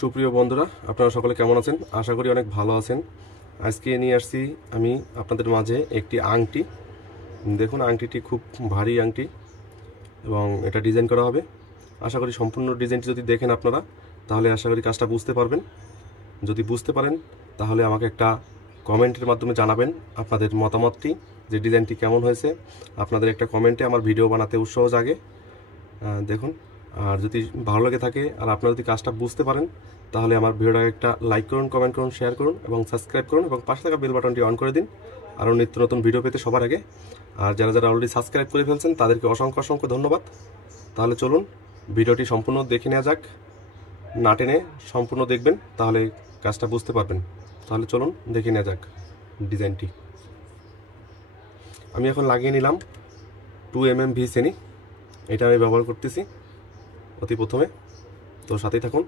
সুপ্রিয় বন্ধুরা, আপনারা সকলে কেমন আছেন? আশা করি অনেক ভালো আছেন। আজকে নিয়ে আসছি আমি আপনাদের মাঝে একটি আংটি। দেখুন, আংটিটি খুব ভারী আংটি এবং এটা ডিজাইন করা হবে। আশা করি সম্পূর্ণ ডিজাইনটি যদি দেখেন আপনারা, তাহলে আশা করি কাজটা বুঝতে পারবেন। যদি বুঝতে পারেন তাহলে আমাকে একটা কমেন্টের মাধ্যমে জানাবেন আপনাদের মতামতটি, যে ডিজাইনটি কেমন হয়েছে। আপনাদের একটা কমেন্টে আমার ভিডিও বানাতে উৎসাহ জাগে। দেখুন, আর যদি ভালো লাগে থাকে আর আপনারা যদি কাজটা বুঝতে পারেন, তাহলে আমার ভিডিওটাকে একটা লাইক করুন, কমেন্ট করুন, শেয়ার করুন এবং সাবস্ক্রাইব করুন এবং পাশে থাকা বেল বাটনটি অন করে দিন আরও নিত্য নতুন ভিডিও পেতে সবার আগে। আর যারা যারা অলরেডি সাবস্ক্রাইব করে ফেলছেন তাদেরকে অসংখ্য অসংখ্য ধন্যবাদ। তাহলে চলুন ভিডিওটি সম্পূর্ণ দেখে নেওয়া যাক। না টেনে সম্পূর্ণ দেখবেন, তাহলে কাজটা বুঝতে পারবেন। তাহলে চলুন দেখে নেওয়া যাক ডিজাইনটি। আমি এখন লাগিয়ে নিলাম 2mm ভিসেনি। এটা আমি ব্যবহার করতেছি অতি প্রথমে, তো সাথেই থাকুন।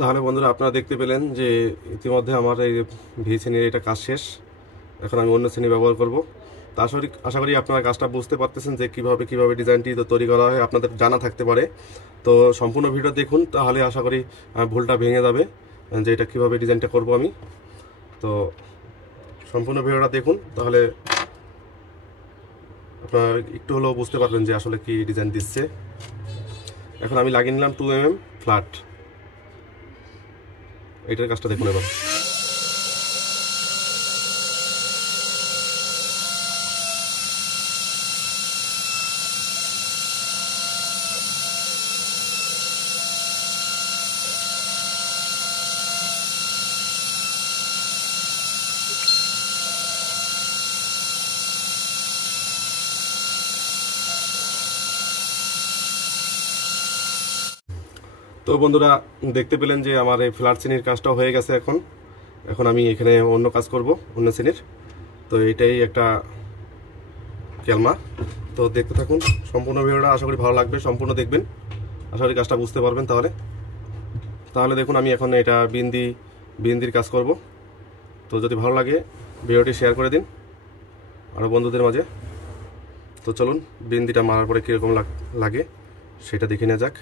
তাহলে বন্ধুরা, আপনারা দেখতে পেলেন যে ইতিমধ্যে আমার এই ভি শ্রেণীর এটা কাজ শেষ। এখন আমি অন্য শ্রেণী ব্যবহার করব। তা আশা করি আপনারা কাজটা বুঝতে পারতেছেন যে কিভাবে ডিজাইনটি তৈরি করা হয়, আপনাদের জানা থাকতে পারে। তো সম্পূর্ণ ভিডিও দেখুন, তাহলে আশা করি ভুলটা ভেঙে যাবে যে এটা কিভাবে ডিজাইনটা করব আমি। তো সম্পূর্ণ ভিডিওটা দেখুন, তাহলে আপনারা একটু হলেও বুঝতে পারবেন যে আসলে কি ডিজাইন দিচ্ছে। এখন আমি লাগিয়ে নিলাম 2 mm ফ্ল্যাট। এটার কাজটা দেখুন এবার। তো বন্ধুরা, দেখতে পেলেন যে আমার এই ফ্ল্যাট শ্রেণীর কাজটাও হয়ে গেছে। এখন আমি এখানে অন্য কাজ করব, অন্য শ্রেণীর। তো এটাই একটা ক্যালমা। তো দেখতে থাকুন সম্পূর্ণ ভিডিওটা, আশা করি ভালো লাগবে। সম্পূর্ণ দেখবেন, আশা করি কাজটা বুঝতে পারবেন। তাহলে দেখুন আমি এখন এটা বিন্দির কাজ করব। তো যদি ভালো লাগে ভিডিওটি শেয়ার করে দিন আরও বন্ধুদের মাঝে। তো চলুন বিন্দিটা মারার পরে কীরকম লাগে সেটা দেখে নেওয়া যাক।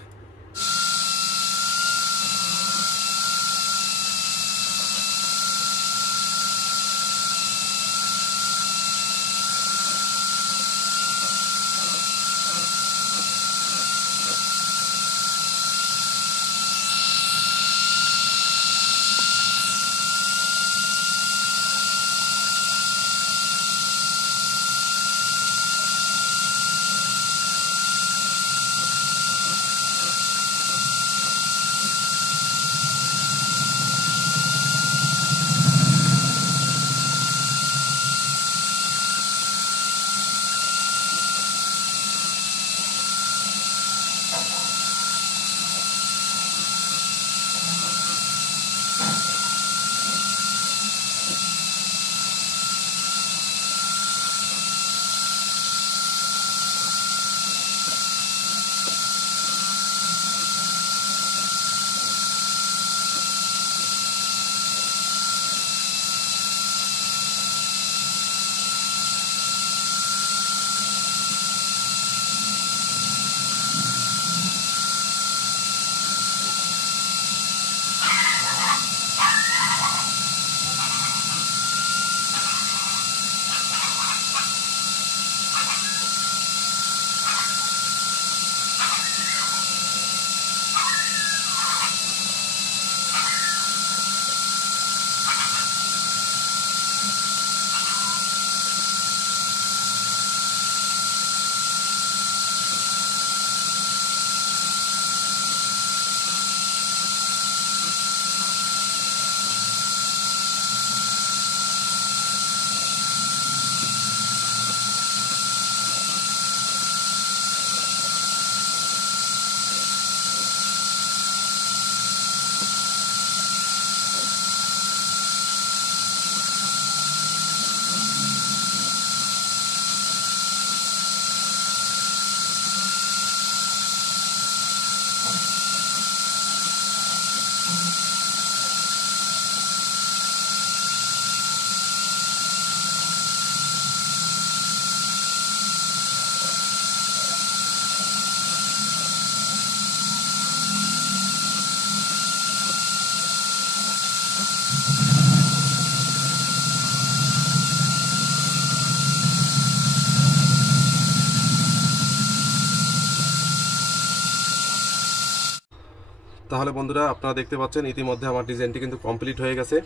তাহলে বন্ধুরা, আপনারা দেখতে পাচ্ছেন ইতিমধ্যে আমার ডিজাইনটি কিন্তু কমপ্লিট হয়ে গেছে,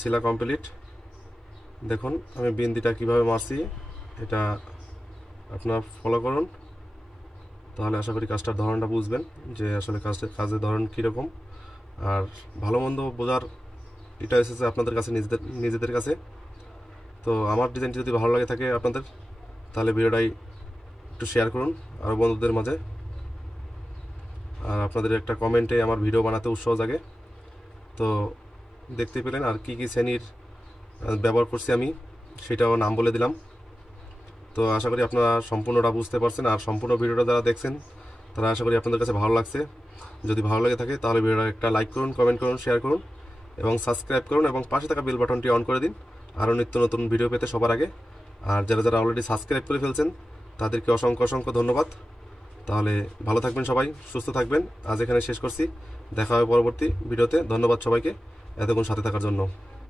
সিলা কমপ্লিট। দেখুন আমি বিন্দিটা কিভাবে মারছি, এটা আপনারা ফলো করুন, তাহলে আশা করি কাজটার ধরনটা বুঝবেন যে আসলে কাজের ধরন কীরকম। আর ভালো মন্দ বোঝার এটা এসেছে আপনাদের কাছে, নিজেদের কাছে। তো আমার ডিজাইনটি যদি ভালো লাগে থাকে আপনাদের, তাহলে ভিডিওটাই একটু শেয়ার করুন আরও বন্ধুদের মাঝে। আর আপনাদের একটা কমেন্টে আমার ভিডিও বানাতে উৎসাহ জাগে। তো দেখতে পেলেন আর কি শ্রেণীর ব্যবহার করছি আমি, সেটাও নাম বলে দিলাম। তো আশা করি আপনারা সম্পূর্ণটা বুঝতে পারছেন। আর সম্পূর্ণ ভিডিওটা যারা দেখছেন তারা আশা করি আপনাদের কাছে ভালো লাগছে। যদি ভালো লাগে থাকে তাহলে ভিডিওটা একটা লাইক করুন, কমেন্ট করুন, শেয়ার করুন এবং সাবস্ক্রাইব করুন এবং পাশে থাকা বেল বাটনটি অন করে দিন আরও নিত্য নতুন ভিডিও পেতে সবার আগে। আর যারা অলরেডি সাবস্ক্রাইব করে ফেলছেন তাদেরকে অসংখ্য ধন্যবাদ। তাহলে ভালো থাকবেন সবাই, সুস্থ থাকবেন। আজ এখানে শেষ করছি, দেখা হবে পরবর্তী ভিডিওতে। ধন্যবাদ সবাইকে এতক্ষণ সাথে থাকার জন্য।